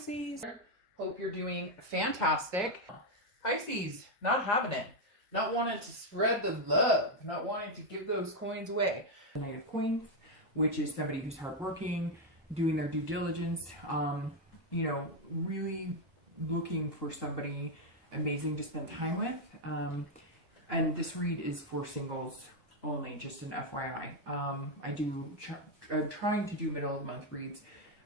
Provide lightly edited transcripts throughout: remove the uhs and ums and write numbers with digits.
Pisces. Hope you're doing fantastic. Pisces, not having it. Not wanting to spread the love. Not wanting to give those coins away. The Knight of Coins, which is somebody who's hardworking, doing their due diligence, you know, really looking for somebody amazing to spend time with. And this read is for singles only, just an FYI. I'm trying to do middle of the month reads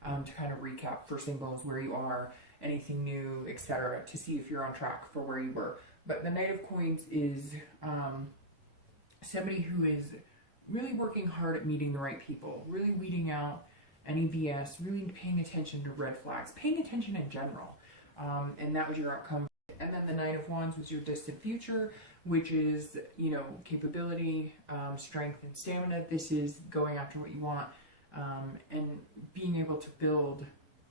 to kind of recap for singles where you are, anything new, etc., to see if you're on track for where you were. But the Knight of Coins is somebody who is really working hard at meeting the right people, really weeding out any BS, really paying attention to red flags, paying attention in general. And that was your outcome. And then the Knight of Wands was your distant future, which is, you know, capability, strength, and stamina. This is going after what you want and being able to build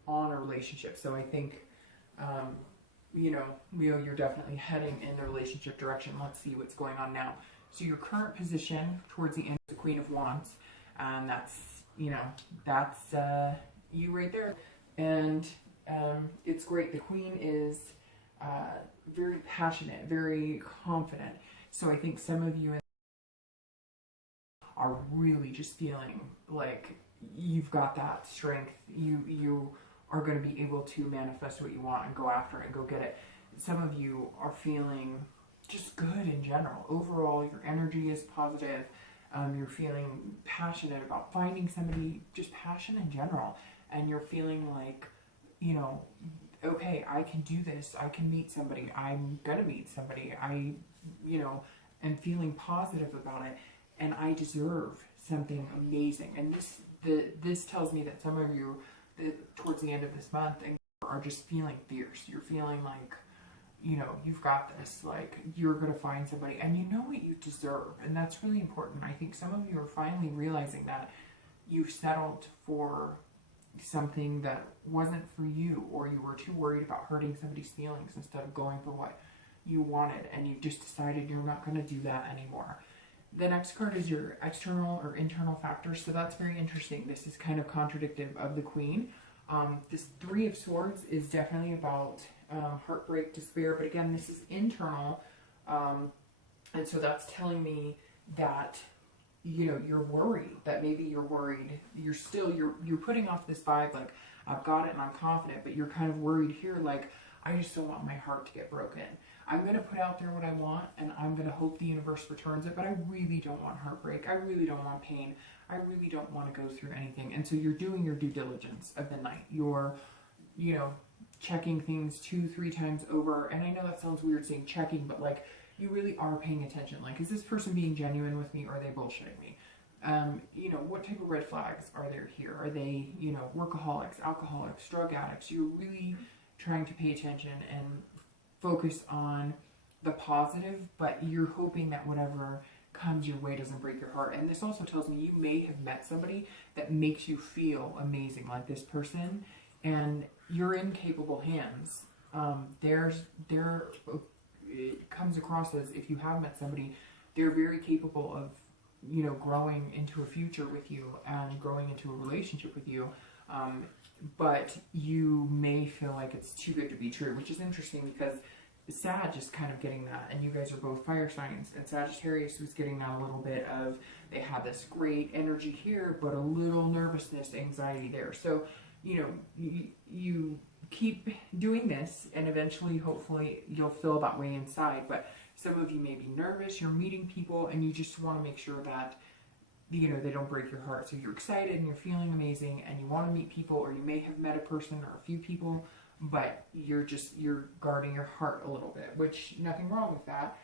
on a relationship. So I think, you know, Leo, you're definitely heading in the relationship direction. Let's see what's going on now. So your current position towards the end is the Queen of Wands, and that's, you know, that's you right there. And it's great. The Queen is very passionate, very confident. So I think some of you are really just feeling like you've got that strength. You are going to be able to manifest what you want and go after it and go get it. Some of you are feeling just good in general. Overall, your energy is positive. You're feeling passionate about finding somebody, just passion in general. And you're feeling like, you know, okay, I can do this. I can meet somebody. I'm going to meet somebody. I, you know, am feeling positive about it. And I deserve something amazing. And this tells me that some of you, towards the end of this month, are just feeling fierce. You're feeling like, you know, you've got this, like you're going to find somebody and you know what you deserve. And that's really important. I think some of you are finally realizing that you've settled for something that wasn't for you, or you were too worried about hurting somebody's feelings instead of going for what you wanted, and you've just decided you're not going to do that anymore. The next card is your external or internal factors, so that's very interesting. This is kind of contradictive of the Queen. This Three of Swords is definitely about heartbreak, despair, but again, this is internal, and so that's telling me that, you know, you're worried, that maybe you're worried, you're putting off this vibe like, I've got it and I'm confident, but you're kind of worried here, like, I just don't want my heart to get broken. I'm going to put out there what I want and I'm going to hope the universe returns it, but I really don't want heartbreak. I really don't want pain. I really don't want to go through anything. And so you're doing your due diligence of the night. You're, you know, checking things 2-3 times over. And I know that sounds weird saying checking, but like, you really are paying attention. Like, is this person being genuine with me, or are they bullshitting me? You know, what type of red flags are there here? Are they, you know, workaholics, alcoholics, drug addicts? You're really trying to pay attention and focus on the positive, but you're hoping that whatever comes your way doesn't break your heart. And this also tells me you may have met somebody that makes you feel amazing, like this person, and you're in capable hands. It comes across as, if you have met somebody, they're very capable of, you know, growing into a future with you and growing into a relationship with you. But you may feel like it's too good to be true, which is interesting because Sag is kind of getting that, and you guys are both fire signs, and Sagittarius was getting that a little bit of, they had this great energy here, but a little nervousness, anxiety there. So, you know, you keep doing this, and eventually, hopefully, you'll feel that way inside. But some of you may be nervous, you're meeting people, and you just want to make sure that, you know, they don't break your heart. So you're excited and you're feeling amazing and you want to meet people, or you may have met a person or a few people, but you're guarding your heart a little bit, which nothing wrong with that.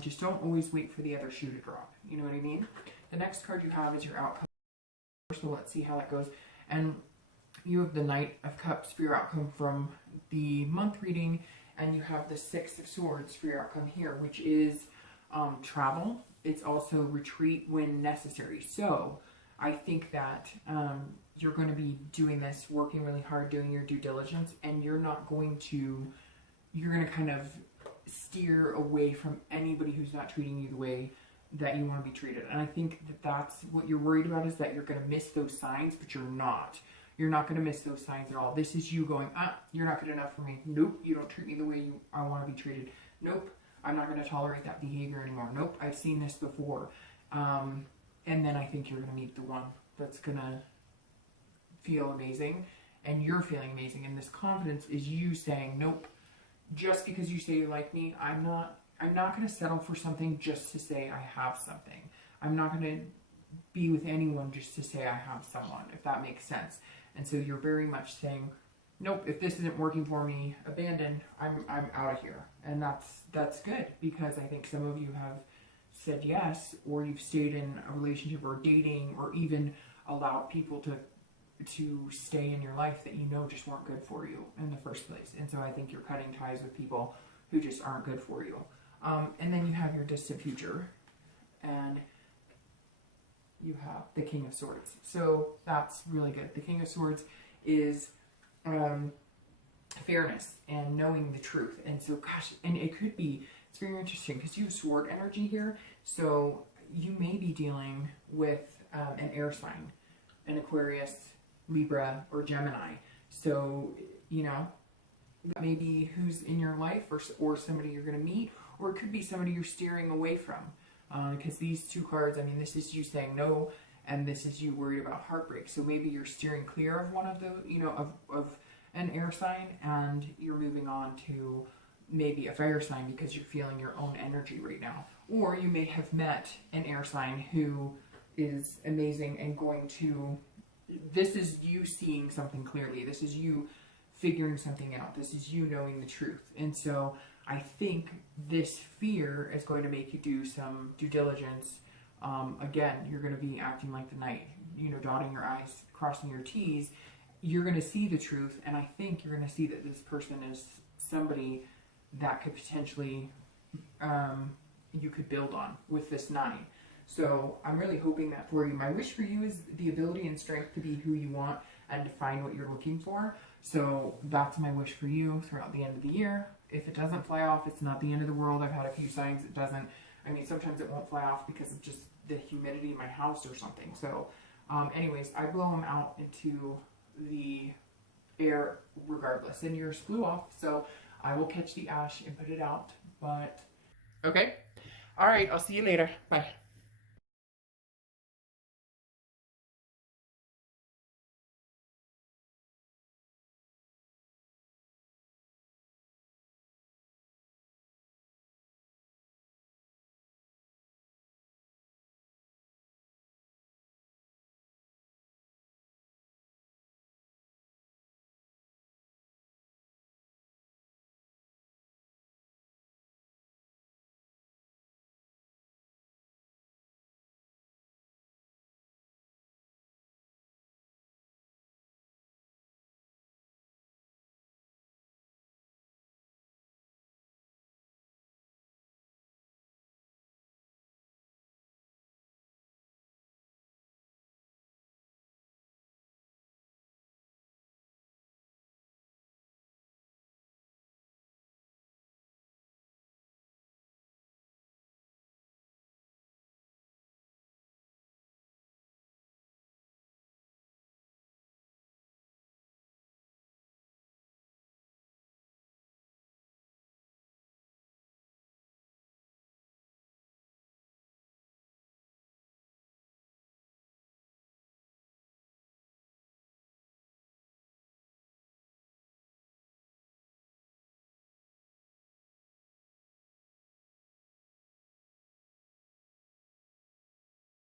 Just don't always wait for the other shoe to drop. You know what I mean? The next card you have is your outcome. So let's see how that goes. And you have the Knight of Cups for your outcome from the month reading, and you have the Six of Swords for your outcome here, which is travel. It's also retreat when necessary. So I think that you're going to be doing this, working really hard, doing your due diligence, and you're going to kind of steer away from anybody who's not treating you the way that you want to be treated. And I think that that's what you're worried about, is that you're going to miss those signs, but you're not. You're not going to miss those signs at all. This is you going, you're not good enough for me. Nope, you don't treat me the way I want to be treated. Nope, I'm not going to tolerate that behavior anymore. Nope, I've seen this before. And then I think you're going to meet the one that's going to feel amazing, and you're feeling amazing. And this confidence is you saying, nope, just because you say you like me, I'm not going to settle for something just to say I have something. I'm not going to be with anyone just to say I have someone, if that makes sense. And so you're very much saying, nope, if this isn't working for me, abandon, I'm out of here. And that's good, because I think some of you have said yes, or you've stayed in a relationship or dating, or even allowed people to stay in your life that you know just weren't good for you in the first place. And so I think you're cutting ties with people who just aren't good for you. And then you have your distant future, and you have the King of Swords. So that's really good. The King of Swords is fairness and knowing the truth. And so, gosh, and it could be, it's very interesting because you have sword energy here. So you may be dealing with an air sign, an Aquarius, Libra, or Gemini. So, you know, that may be who's in your life, or somebody you're going to meet, or it could be somebody you're steering away from. Because these two cards, I mean, this is you saying no, and this is you worried about heartbreak. So maybe you're steering clear of one of those, you know, of an air sign, and you're moving on to maybe a fire sign because you're feeling your own energy right now. Or you may have met an air sign who is amazing and going to, this is you seeing something clearly. This is you figuring something out. This is you knowing the truth. And so I think this fear is going to make you do some due diligence. Again, you're going to be acting like the knight, you know, dotting your I's, crossing your T's. You're going to see the truth, and I think you're going to see that this person is somebody that could potentially, you could build on with this 9. So I'm really hoping that for you. My wish for you is the ability and strength to be who you want and to find what you're looking for. So that's my wish for you throughout the end of the year. If it doesn't fly off, it's not the end of the world. I've had a few signs it doesn't. I mean, sometimes it won't fly off because of just the humidity in my house or something. So anyways, I blow them out into the air regardless. And yours flew off, so I will catch the ash and put it out. But okay. All right, I'll see you later. Bye.